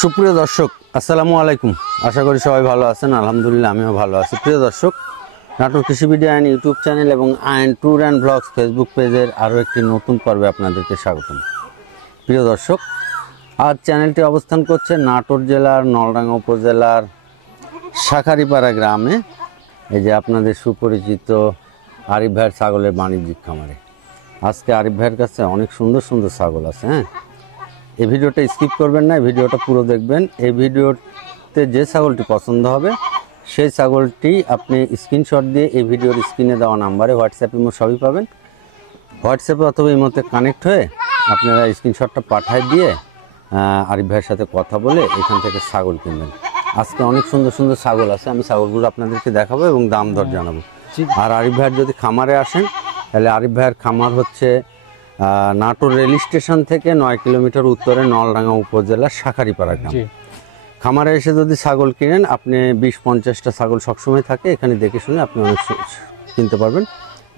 সুপ্রিয় দর্শক আসসালামু আলাইকুম। আশা করি সবাই ভালো আছেন। আলহামদুলিল্লাহ আমিও ভালো আছি। প্রিয় দর্শক, নাটোর কৃষি ভিডিও অ্যান্ড ইউটিউব চ্যানেল এবং আইন ট্যুর অ্যান্ড ব্লগস ফেসবুক পেজের আরও একটি নতুন পর্বে আপনাদেরকে স্বাগতম। প্রিয় দর্শক, আজ চ্যানেলটি অবস্থান করছে নাটোর জেলার নলডাঙ্গা উপজেলার শাখারিপাড়া গ্রামে। এই যে আপনাদের সুপরিচিত আরিফ ভাইয়ের ছাগলের বাণিজ্যিক খামারে। আজকে আরিফ ভাইয়ের কাছে অনেক সুন্দর সুন্দর ছাগল আছে। এই ভিডিওটা স্কিপ করবেন না, এই ভিডিওটা পুরো দেখবেন। এই ভিডিওতে যে ছাগলটি পছন্দ হবে সেই ছাগলটি আপনি স্ক্রিনশট দিয়ে এই ভিডিওর স্ক্রিনে দেওয়া নাম্বারে হোয়াটসঅ্যাপ ইমো সবই পাবেন। হোয়াটসঅ্যাপে অথবা ইমোতে কানেক্ট হয়ে আপনারা স্ক্রিনশটটা পাঠিয়ে দিয়ে আরিফ ভাইয়ের সাথে কথা বলে এখান থেকে ছাগল কিনবেন। আজকে অনেক সুন্দর সুন্দর ছাগল আছে, আমি ছাগলগুলো আপনাদেরকে দেখাবো এবং দাম দর জানাবো। আর আরিফ ভাইয়ের যদি খামারে আসেন তাহলে আরিফ ভাইয়ের খামার হচ্ছে নাটোর রেল স্টেশন থেকে 9 কিলোমিটার উত্তরে নলডাঙ্গা উপজেলার শাখারিপাড়া গ্রাম। খামারে এসে যদি ছাগল কিনেন আপনি 20-50টা ছাগল সবসময় থাকে, এখানে দেখে শুনে আপনি অনেক কিনতে পারবেন।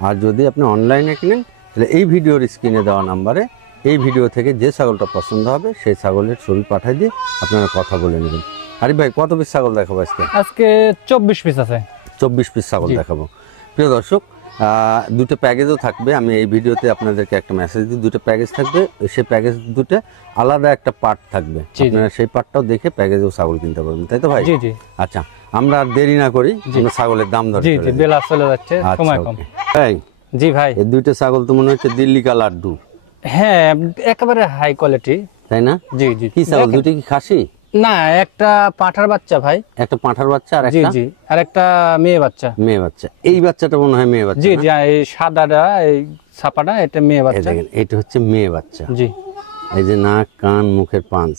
আর যদি আপনি অনলাইনে কিনেন তাহলে এই ভিডিওর স্ক্রিনে দেওয়া নাম্বারে এই ভিডিও থেকে যে ছাগলটা পছন্দ হবে সেই ছাগলের ছবি পাঠিয়ে দিয়ে আপনারা কথা বলে নেবেন। আরিফ ভাই, কত পিস ছাগল দেখাবো আজকে? আজকে 24 পিস আছে। 24 পিস ছাগল দেখাবো। প্রিয় দর্শক, দুটো প্যাকেজও থাকবে। আমি এই ভিডিওতে আপনাদেরকে একটা মেসেজ দিই, দুটো প্যাকেজ থাকবে। সেই প্যাকেজ দুটো আলাদা একটা পার্ট থাকবে, আপনারা সেই পার্টটাও দেখে প্যাকেজেও ছাগল কিনতে পারবেন, তাই তো ভাই? জি জি। আচ্ছা, আমরা আর দেরি না করি, আমরা ছাগলের দাম ধরে। জি জি, বেলা চলে যাচ্ছে, সময় কম। ভাই, জি ভাই, এই দুটো ছাগল তো মনে হচ্ছে দিল্লি কা লাড্ডু। হ্যাঁ, একেবারে হাই কোয়ালিটি, তাই না? জি জি। কি ছাগল দুটো? কি খাসি? না, একটা পাঁঠার বাচ্চা ভাই। একটা পাঁঠার বাচ্চা আর জি একটা? জি, আর একটা মেয়ে বাচ্চা। মেয়ে বাচ্চা। এই বাচ্চাটা মনে হয় মেয়ে বাচ্চা। জি জি, এই সাদাটা, এই ছাপাটা, এটা মেয়ে বাচ্চা। দেখেন, এটা হচ্ছে মেয়ে বাচ্চা। জি। এই যে নাক, কান, মুখের পাঁচ,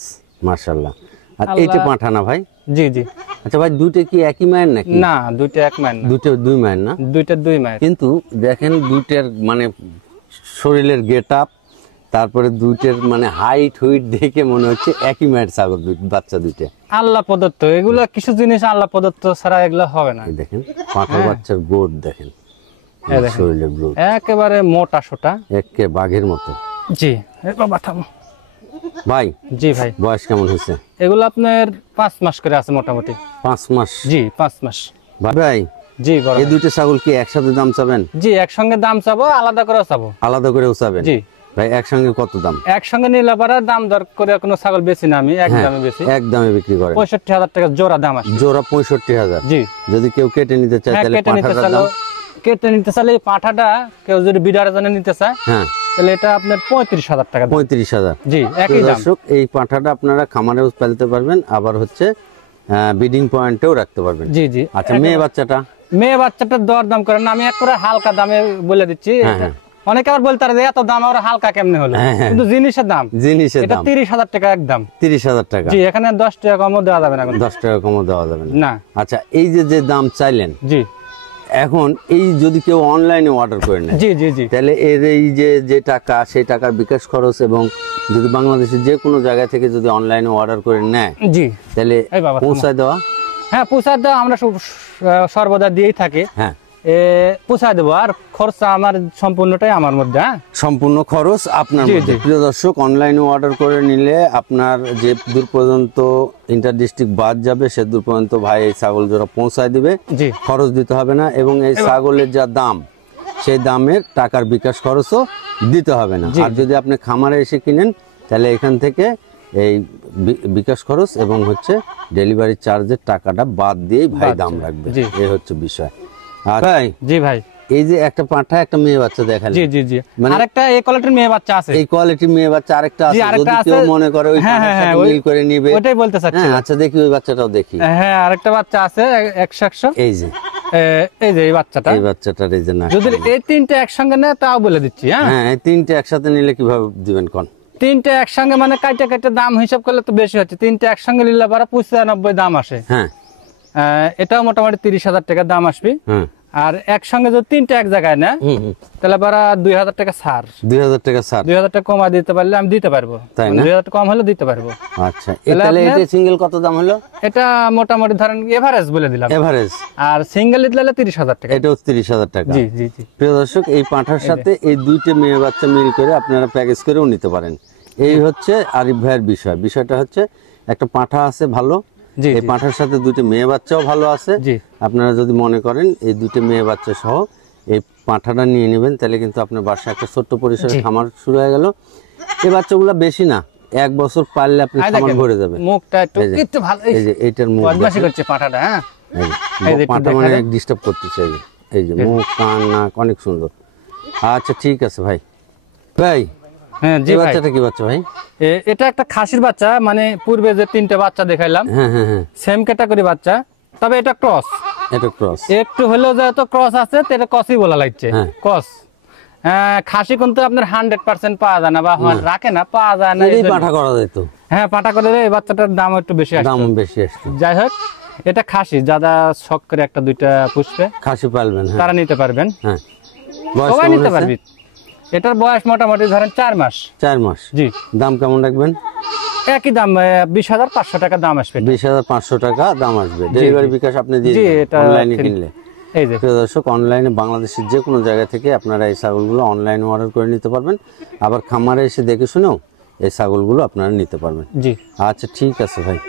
মাশাআল্লাহ। আর এইটা পাঁঠা না ভাই? জি জি। আচ্ছা ভাই, দুটো কি একই মায়ের নাকি? না, দুইটা এক মায়ের না। দুটো দুই মায়ের না? দুইটা দুই মায়ের। কিন্তু দেখেন দুইটার মানে শরীরের গেট আপ, তারপরে দুইটার মানে হাইট হুইট দেখে মনে হচ্ছে একই মায়ের ছাগল বাচ্চা দুইটা। আল্লাহ প্রদত্ত, এগুলা কিছু জিনিস আল্লাহ প্রদত্ত ছাড়া এগুলো হবে না। দেখেন পাঁঠা বাচ্চার গোট, দেখেন শরীরের গ্রোথ একেবারে মোটা সোটা, একে বাঘের মতো। জি। বাবা থামো ভাই। জি ভাই, বয়স কেমন হয়েছে এগুলো আপনার 5 মাস করে আছে মোটামুটি। 5 মাস? জি, 5 মাস। ভাই, জি বড়। এই দুইটা ছাগল কি একসাথে দাম চাবেন? জি, একসঙ্গে দাম চাবো, আলাদা করেও চাবো। আলাদা করেও চাবেন? জি ভাই। একসঙ্গে কত দাম? একসঙ্গে নিলে পারে দাম দর করে কোনো ছাগল বেশি না, আমি এক দামে বেশি। এক দামে বিক্রি করে? 65,000 টাকা জোড়া দাম আছে। জোড়া 65,000? জি। যদি কেউ কেটে নিতে চায় তাহলে পাঁঠাটার দাম? কেটে নিতে চাইলে এই পাঁঠাটা কেউ যদি বিডারের জন্য নিতে চায়, হ্যাঁ, তাহলে এটা আপনার 35,000 টাকা। 35,000? জি, একই দাম। দর্শক, এই পাঁঠাটা আপনারা খামারেও পালতে পারবেন, আবার হচ্ছে ব্রিডিং পয়েন্টেও রাখতে পারবেন। জি জি। আচ্ছা, মেয়ে বাচ্চাটা? মেয়ে বাচ্চাটার দর দাম করেন না, আমি এক করে হালকা দামে বলে দিচ্ছি। অনেকে আবার বলতে পারে যে এত দাম আর হালকা কেমনে হলো, কিন্তু জিনিসের দাম, জিনিসের এটা দাম 30,000 টাকা একদম। 30,000 টাকা? জি, এখানে 10 টাকা কমও দেওয়া যাবে না। 10 টাকা কমও দেওয়া যাবে না। আচ্ছা, এই যে দাম চাইলেন, জি, এখন এই যদি কেউ অনলাইনে অর্ডার করে নেয়, জি জি জি, তাহলে এর এই যে টাকা, সেই টাকার বিকাশ খরচ, এবং যদি বাংলাদেশের যে কোনো জায়গা থেকে যদি অনলাইনে অর্ডার করে নেয়, জি, তাহলে পৌঁছায় দেওয়া? হ্যাঁ, পৌঁছায় দেওয়া আমরা সর্বদা দিয়েই থাকি। হ্যাঁ, পৌঁছায় দেবো, আর খরচা আমার সম্পূর্ণটাই আমার মধ্যে। সম্পূর্ণ খরচ আপনার মধ্যে। প্রিয় দর্শক, অনলাইনে অর্ডার করে নিলে আপনার যে দূর পর্যন্ত ইন্টার ডিস্ট্রিক্ট বাদ যাবে সে দূর পর্যন্ত ভাই এই ছাগল জোড়া পৌঁছায় দিবে, খরচ দিতে হবে না। এবং এই ছাগলের যা দাম, সেই দামের টাকার বিকাশ খরচও দিতে হবে না। আর যদি আপনি খামারে এসে কিনেন তাহলে এখান থেকে এই বিকাশ খরচ এবং হচ্ছে ডেলিভারি চার্জের টাকাটা বাদ দিয়েই ভাই দাম রাখবে। এই হচ্ছে বিষয়। ভাই। জি ভাই, এই যে একটা পাঁঠা একটা মেয়ে বাচ্চা দেখালেন। জি জি জি, আরেকটা এই কোয়ালিটির মেয়ে বাচ্চা আছে। এই কোয়ালিটির মেয়ে বাচ্চা আরেকটা আছে, যদি কেউ মনে করে ওই পাঁঠার সাথে মিল করে নেবে, ওইটাই বলতে চাচ্ছি। আচ্ছা, দেখি ওই বাচ্চাটাও দেখি। হ্যাঁ, আরেকটা বাচ্চা আছে 100। এই যে এই বাচ্চাটা, এই বাচ্চাটার এই যে না, যদি এই তিনটে একসঙ্গে নেয় তাও বলে দিচ্ছি। হ্যাঁ, এই তিনটে একসাথে নিলে কিভাবে দিবেন কোন? তিনটে একসঙ্গে মানে কাইটা কাইটা দাম হিসাব করলে তো বেশি হচ্ছে। তিনটে একসঙ্গে নিলে পারা 95 দাম আসে। হ্যাঁ, এটাও মোটামুটি 30,000 টাকা দাম আসবে। আর একসঙ্গে যদি তিনটা এক জায়গায় না, তাহলে পারা 2,000 টাকা ছাড়। 2,000 টাকা ছাড়? 2,000 টাকা কমা দিতে পারলে আমি দিতে পারবো। 2,000 টাকা কম হলে দিতে পারবো। আচ্ছা, তাহলে এটা সিঙ্গেল কত দাম হলো? এটা মোটামুটি ধরেন এভারেজ বলে দিলাম, এভারেজ। আর সিঙ্গেল নিলে 30,000 টাকা। এটাও 30,000 টাকা? জি জি জি। প্রিয় দর্শক, এই পাঁঠার সাথে এই দুইটা মেয়ে বাচ্চা মিল করে আপনারা প্যাকেজ করেও নিতে পারেন। এই হচ্ছে আরিফ ভাইয়ের বিষয়। বিষয়টা হচ্ছে একটা পাঁঠা আছে ভালো, জি এই পাঁঠার সাথে দুটো মেয়ে বাচ্চাও ভালো আছে। জি আপনারা যদি মনে করেন এই দুটো মেয়ে বাচ্চা সহ এই পাঁঠাটা নিয়ে নেবেন, তাহলে কিন্তু আপনার বাসায় একটা ছোট্ট পরিসরে খামার শুরু হয়ে গেল। এই বাচ্চাগুলো বেশি না, 1 বছর পারলে আপনি খামার ভরে যাবে। মুখটা একটু ভালো, এই যে এইটার মুখ বদমাশি করছে পাঁঠাটা। হ্যাঁ, পাঁঠা মানে ডিস্টার্ব করতেছে। এই যে মুখ, কান, নাক অনেক সুন্দর। আচ্ছা ঠিক আছে ভাই। ভাই হ্যাঁ জি, বাচ্চাটা কি বাচ্চা ভাই? এটা একটা খাসির বাচ্চা, মানে পূর্বে যে 3টে বাচ্চা দেখাইলাম, হ্যাঁ হ্যাঁ হ্যাঁ, সেম ক্যাটাগরি বাচ্চা, তবে এটা ক্রস। এটা ক্রস একটু হলেও যেহেতু ক্রস আছে, তো এটা ক্রসই বলা লাগছে, ক্রস। খাসি কিন্তু আপনার 100% পাওয়া যায় না, বা রাখে না, পাওয়া যায় না। এই পাঁঠা করা যেত। হ্যাঁ, পাটা করে এই বাচ্চাটার দাম একটু বেশি আসছে। দাম বেশি আসছে। যাই হোক, এটা খাসি, যারা শখ করে একটা দুইটা পুষবে, খাসি পালবেন, তারা নিতে পারবেন। হ্যাঁ, সবাই নিতে পারবি। এটার বয়স মোটামুটি ধরেন 4 মাস। 4 মাস। জি। দাম কেমন রাখবেন? একই দাম, 20,500 টাকা দাম আসবে। 20,500 টাকা দাম আসবে। ডেলিভারি বিকাশ আপনি দিয়ে জি, দিবেন এটা অনলাইনে কিনলে। এই যে প্রিয় দর্শক, অনলাইনে বাংলাদেশের যে কোনো জায়গা থেকে আপনারা এই ছাগলগুলো অনলাইনে অর্ডার করে নিতে পারবেন। আবার খামারে এসে দেখে শুনেও এই ছাগলগুলো আপনারা নিতে পারবেন। জি। আচ্ছা ঠিক আছে ভাই।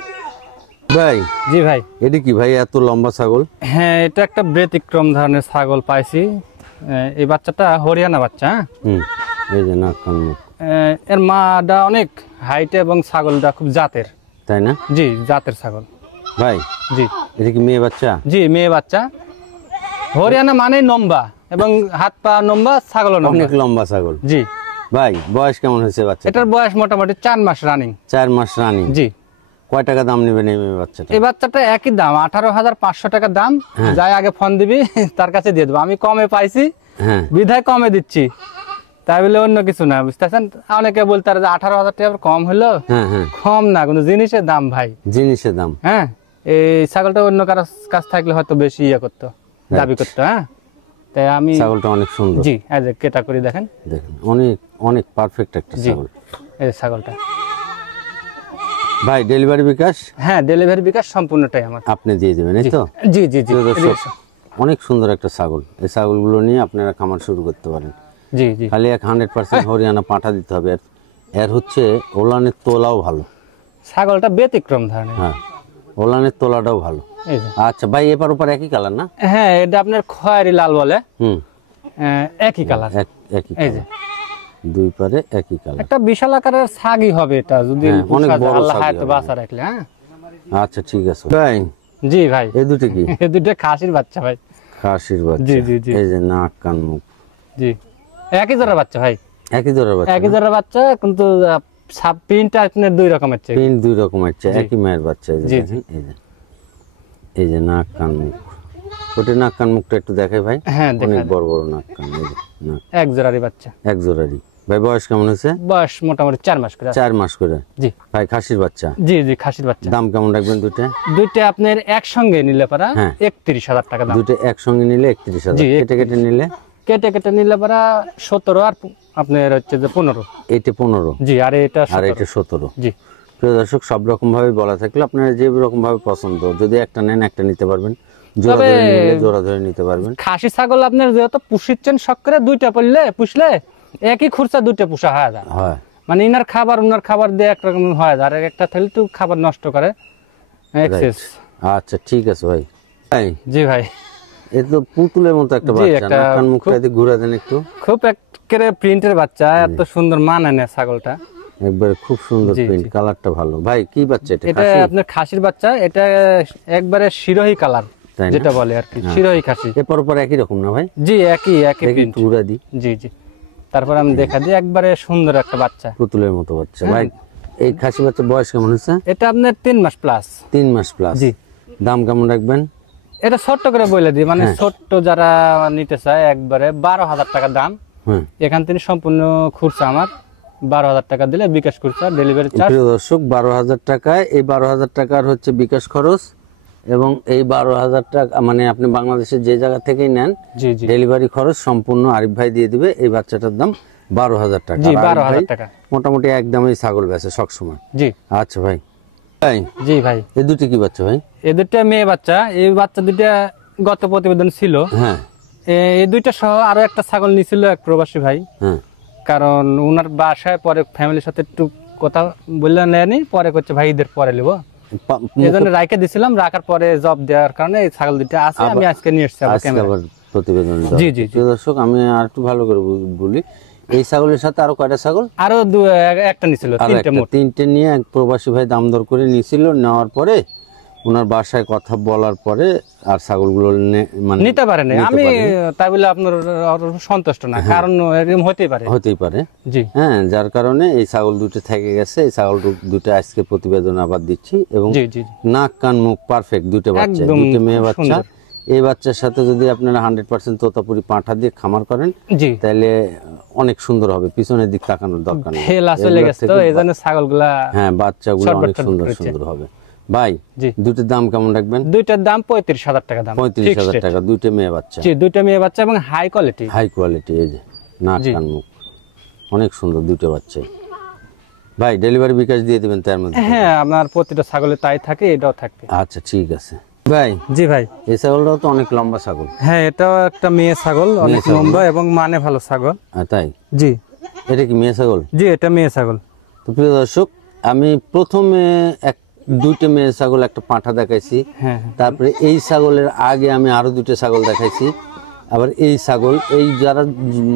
ভাই জি ভাই, এটা কি ভাই এত লম্বা ছাগল? হ্যাঁ, এটা একটা ব্যতিক্রম ধরনের ছাগল পাইছি। এই বাচ্চাটা হরিয়ানা বাচ্চা। এই যে নাক, কান, মুখ। এর মাটা অনেক হাইট এবং ছাগলটা খুব জাতের, তাই না? জি, জাতের ছাগল ভাই জি। এটা কি মেয়ে বাচ্চা? জি, মেয়ে বাচ্চা। হরিয়ানা মানে লম্বা, এবং হাত পা লম্বা, ছাগল অনেক লম্বা ছাগল। জি ভাই বয়স কেমন হয়েছে বাচ্চা? এটার বয়স মোটামুটি 4 মাস রানিং। 4 মাস রানিং। জি। কয় টাকা দাম নেবেন এই মেয়ে বাচ্চাটা? এই বাচ্চাটা একই দাম, 18,500 টাকা দাম। যাই আগে ফোন দিবি তার কাছে দিয়ে দেবো। আমি কমে পাইছি, বিধায় কমে দিচ্ছি, তাই বলে অন্য কিছু না, বুঝতেছেন? অনেকে বলতে 18,000 টাকা কম হলো, কম না, কিন্তু জিনিসের দাম ভাই, জিনিসের দাম। হ্যাঁ, এই ছাগলটা অন্য কারো কাছ থাকলে হয়তো বেশি ইয়ে করতো, দাবি করতো। হ্যাঁ, তাই আমি, ছাগলটা অনেক সুন্দর। জি, এই যে কেটা করে দেখেন, দেখেন অনেক অনেক পারফেক্ট একটা ছাগল। এই ছাগলটা ভাই ডেলিভারি বিকাশ? হ্যাঁ, ডেলিভারি বিকাশ সম্পূর্ণটাই আমার, আপনি দিয়ে দেবেন, এই তো? জি জি জি। অনেক সুন্দর একটা ছাগল। এই ছাগলগুলো নিয়ে আপনারা খামার শুরু করতে পারেন। জি জি। খালি 100% হরিয়ানা পাঠা দিতে হবে। এর হচ্ছে ওলানের তোলাও ভালো, ছাগলটা ব্যতিক্রম ধরনের। হ্যাঁ, ওলানের তোলাটাও ভালো। আচ্ছা ভাই, এপার ওপার একই কালার না? হ্যাঁ, এটা আপনার খয়েরি লাল বলে। একই কালার, একই। এই যে দুই পারে একই কালার। একটা বিশাল আকারের ছাগি হবে এটা, যদি অনেক বড় আল্লাহ ছাগি হায়াতে বাঁচা রাখলে। হ্যাঁ, আচ্ছা ঠিক আছে ভাই। জি ভাই, এই দুটো কি? এই দুটো খাসির বাচ্চা ভাই। খাসির বাচ্চা? জি জি জি। এই যে নাক, কান, মুখ। জি, একই জোড়ার বাচ্চা ভাই। একই জোড়ার বাচ্চা? একই জোড়ার বাচ্চা, কিন্তু প্রিন্টটা আপনার 2 রকমের চাই। প্রিন্ট 2 রকমের চাই, একই মায়ের বাচ্চা। এই যে দেখেন, এই যে নাক, কান, মুখ। ওটা নাক, কান, মুখটা একটু দেখাই ভাই। হ্যাঁ, অনেক বড় বড় নাক, কান। এই যে নাক, এক জোড়ারই বাচ্চা। এক জোড়ারই। ভাই বয়স কেমন হয়েছে? বয়স মোটামুটি 4 মাস করে। 4 মাস করে? জি ভাই খাসির বাচ্চা? জি জি, খাসির বাচ্চা। দাম কেমন রাখবেন দুইটা? দুইটা আপনার একসঙ্গে নিলে পারা 31,000 টাকা দাম। দুইটা একসঙ্গে নিলে 31,000। কেটে কেটে নিলে? কেটে কেটে নিলে পারা 17, আর আপনার হচ্ছে যে 15। এইটা 15? জি, আর এটা 17। জি। প্রিয় দর্শক, সব রকম ভাবে বলা থাকলে আপনারা যে রকম ভাবে পছন্দ, যদি একটা নেন একটা নিতে পারবেন, জোড়া ধরে নিলে জোড়া ধরে নিতে পারবেন। খাসি ছাগল আপনার যেহেতু পুষিচ্ছেন শখ করে, দুইটা পুষলে একই খুরসা দুইটা পুষা হয় যায়। মানে ইনার খাবার উনার খাবার দিয়ে একরকম হয়, আর একটা থাকলে একটু খাবার নষ্ট করে এক্সেস। আচ্ছা ঠিক আছে ভাই। জি ভাই, এ তো পুতুলের মতো একটা বাচ্চা, নাক, মুখটা দিয়ে ঘুরা দেন একটু। খুব একেবারে প্রিন্টের বাচ্চা, এত সুন্দর মানে ছাগলটা, একবারে খুব সুন্দর প্রিন্ট, কালারটা ভালো। ভাই কি বাচ্চা এটা? এটা আপনার খাসির বাচ্চা, এটা একবারে শিরোহী কালার যেটা বলে আর কি, শিরোহী খাসি। এরপর পর একই রকম না ভাই? জি, একই প্রিন্ট। ঘুরা দি। জি জি, তারপর আমি দেখা দিই, একবারে সুন্দর একটা বাচ্চা, পুতুলের মতো বাচ্চা। ভাই এই খাসি বাচ্চার বয়স কেমন হচ্ছে? এটা আপনার 3 মাস প্লাস। 3 মাস প্লাস? জি। দাম কেমন রাখবেন? এটা ছোট্ট করে বলে দিই, মানে ছোট্ট যারা নিতে চায় একবারে 12,000 টাকা দাম। এখান থেকে সম্পূর্ণ খুরসা আমার 12,000 টাকা দিলে বিকাশ খুরসা, ডেলিভারি চার্জ। প্রিয় দর্শক, 12,000 টাকায় এই 12,000 টাকার হচ্ছে বিকাশ খরচ, এবং এই 12,000 টাকা মানে আপনি বাংলাদেশের যে জায়গা থেকেই নেন, ডেলিভারি খরচ সম্পূর্ণ আরিফ ভাই দিয়ে দিবে। এই বাচ্চাটার দাম 12,000 টাকা। জি, 12,000 টাকা মোটামুটি একদমই ছাগল বেচে সবসময়। জি। আচ্ছা ভাই। জি ভাই, এই দুটি কি বাচ্চা ভাই? এই দুটা মেয়ে বাচ্চা। এই বাচ্চা দুটা গত প্রতিবেদন ছিল। হ্যাঁ, এই দুইটা সহ আরো একটা ছাগল নিছিল এক প্রবাসী ভাই। কারণ উনার বাসায় পরে ফ্যামিলির সাথে একটু কথা বললে নেয়নি, পরে করছে ভাই ঈদের পরে নেবো, এই জন্য রাইখে দিছিলাম। রাখার পরে জব দেওয়ার কারণে এই ছাগল দুইটা আছে, আমি আজকে নিয়ে এসেছি আবার ক্যামেরা। আবার প্রতিবেদন দাও। জি জি জি। প্রিয় দর্শক, আমি আর একটু ভালো করে বলি, এই ছাগলের সাথে আরো কয়টা ছাগল? আরো একটা নিছিল, আর তিনটে একটা, মোট। তিনটে নিয়ে এক প্রবাসী ভাই দাম দর করে নিয়েছিল, নেওয়ার পরে ওনার বাসায় কথা বলার পরে আর ছাগলগুলো মানে নিতে পারে না। আমি তাই বলে আপনার সন্তুষ্ট না, কারণ এরকম হতেই পারে। জি হ্যাঁ, যার কারণে এই ছাগল দুটো থেকে গেছে। এই ছাগল দুটো আজকে প্রতিবেদন আবার দিচ্ছি, এবং জি জি নাক কান মুখ পারফেক্ট, দুটো বাচ্চা, একদম দুটো মেয়ে বাচ্চা। সুন্দর। এই বাচ্চার সাথে যদি আপনারা 100% তোতাপুরি পাঁঠা দিয়ে খামার করেন, জি, তাহলে অনেক সুন্দর হবে। পিছনের দিক তাকানোর দরকার নেই। ফেল আসলে গেছে তো, এই জন্য ছাগলগুলা হ্যাঁ, বাচ্চাগুলো অনেক শর্টকাট সুন্দর করেছে। সুন্দর হবে। ভাই, জি, দুটোর দাম কেমন রাখবেন? দুইটার দাম 35,000 টাকা দাম। 35,000 টাকা, দুটো মেয়ে বাচ্চা। জি, দুইটা মেয়ে বাচ্চা এবং হাই কোয়ালিটি। High quality. এই যে নাক জি। কান মুখ অনেক সুন্দর, দুটো বাচ্চা। ভাই, ডেলিভারি বিকাশ দিয়ে দিবেন তার মধ্যে? হ্যাঁ, আপনার প্রতিটা ছাগলে তাই থাকে, এটাও থাকবে। আচ্ছা, ঠিক আছে ভাই। জি ভাই। এই ছাগলটাও তো অনেক লম্বা ছাগল। হ্যাঁ, এটাও একটা মেয়ে ছাগল, অনেক ছাগল। লম্বা এবং মানে ভালো ছাগল। তাই? জি এটা কি মেয়ে ছাগল? জি, এটা মেয়ে ছাগল। তো প্রিয় দর্শক, আমি প্রথমে দুইটা মেয়ে ছাগল, একটা পাঁঠা দেখাইছি। হ্যাঁ, তারপরে এই ছাগলের আগে আমি আরো দুটো ছাগল দেখাইছি। আবার এই ছাগল, এই যারা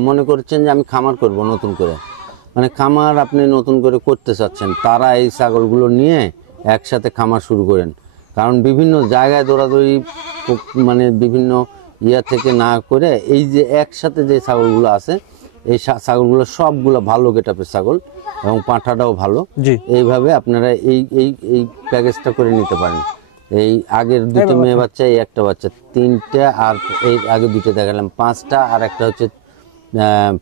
মনে করছেন যে আমি খামার করব নতুন করে, মানে খামার আপনি নতুন করে করতে চাচ্ছেন, তারা এই ছাগলগুলো নিয়ে একসাথে খামার শুরু করেন। কারণ বিভিন্ন জায়গায় দৌড়াদৌড়ি, মানে বিভিন্ন ইয়া থেকে না করে, এই যে একসাথে যে ছাগলগুলো আছে, এই ছাগলগুলো সবগুলো ভালো গেটআপের ছাগল, এবং পাঁঠাটাও ভালো। জি, এইভাবে আপনারা এই এই এই প্যাকেজটা করে নিতে পারেন। এই আগের দুটো মেয়ে বাচ্চা, এই একটা বাচ্চা, তিনটা, আর এই আগে দুটো দেখালাম, পাঁচটা, আর একটা হচ্ছে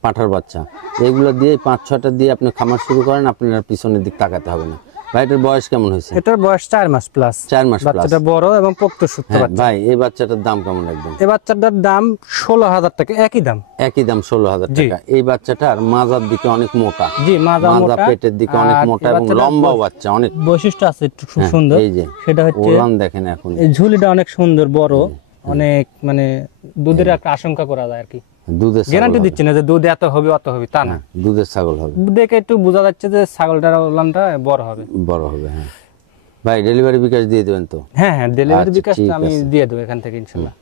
পাঁঠার বাচ্চা। এইগুলো দিয়ে 5-6টা দিয়ে আপনি খামার শুরু করেন, আপনার পিছনের দিক তাকাতে হবে না। ভাই, এটার বয়স কেমন হয়েছে? এটার বয়স 4 মাস প্লাস। 4 মাস প্লাস। বাচ্চাটা বড় এবং পোক্ত সুস্থ হ্যাঁ, বাচ্চা। ভাই, এই বাচ্চাটার দাম কেমন রাখবেন? এই বাচ্চাটার দাম 16,000 টাকা, একই দাম। একই দাম, 16,000 জি। টাকা। এই বাচ্চাটার মাজার দিকে অনেক মোটা, জি, মাজা মোটা, পেটের দিকে অনেক আর মোটা, এই এবং বাচ্চাটার লম্বাও বাচ্চা অনেক। বৈশিষ্ট্য আছে একটু খুব হ্যাঁ, সুন্দর। এই যে সেটা হচ্ছে ওলান দেখেন এখন, এই ঝুলিটা অনেক সুন্দর, বড়, অনেক, মানে দুধের একটা আশঙ্কা করা যায় আর কি। দুধের ছাগল গ্যারান্টি হবে। দিচ্ছি না যে দুধ এত হবে অত হবে, তা না। দুধের ছাগল হবে, দেখে একটু বোঝা যাচ্ছে যে ছাগলটার ওলানটা বড় হবে। বড় হবে। হ্যাঁ ভাই, ডেলিভারি বিকাশ দিয়ে দেবেন তো? হ্যাঁ হ্যাঁ, ডেলিভারি আচ্ছা, বিকাশ ঠিক আমি আছে। দিয়ে দেবো এখান থেকে ইনশাল্লাহ।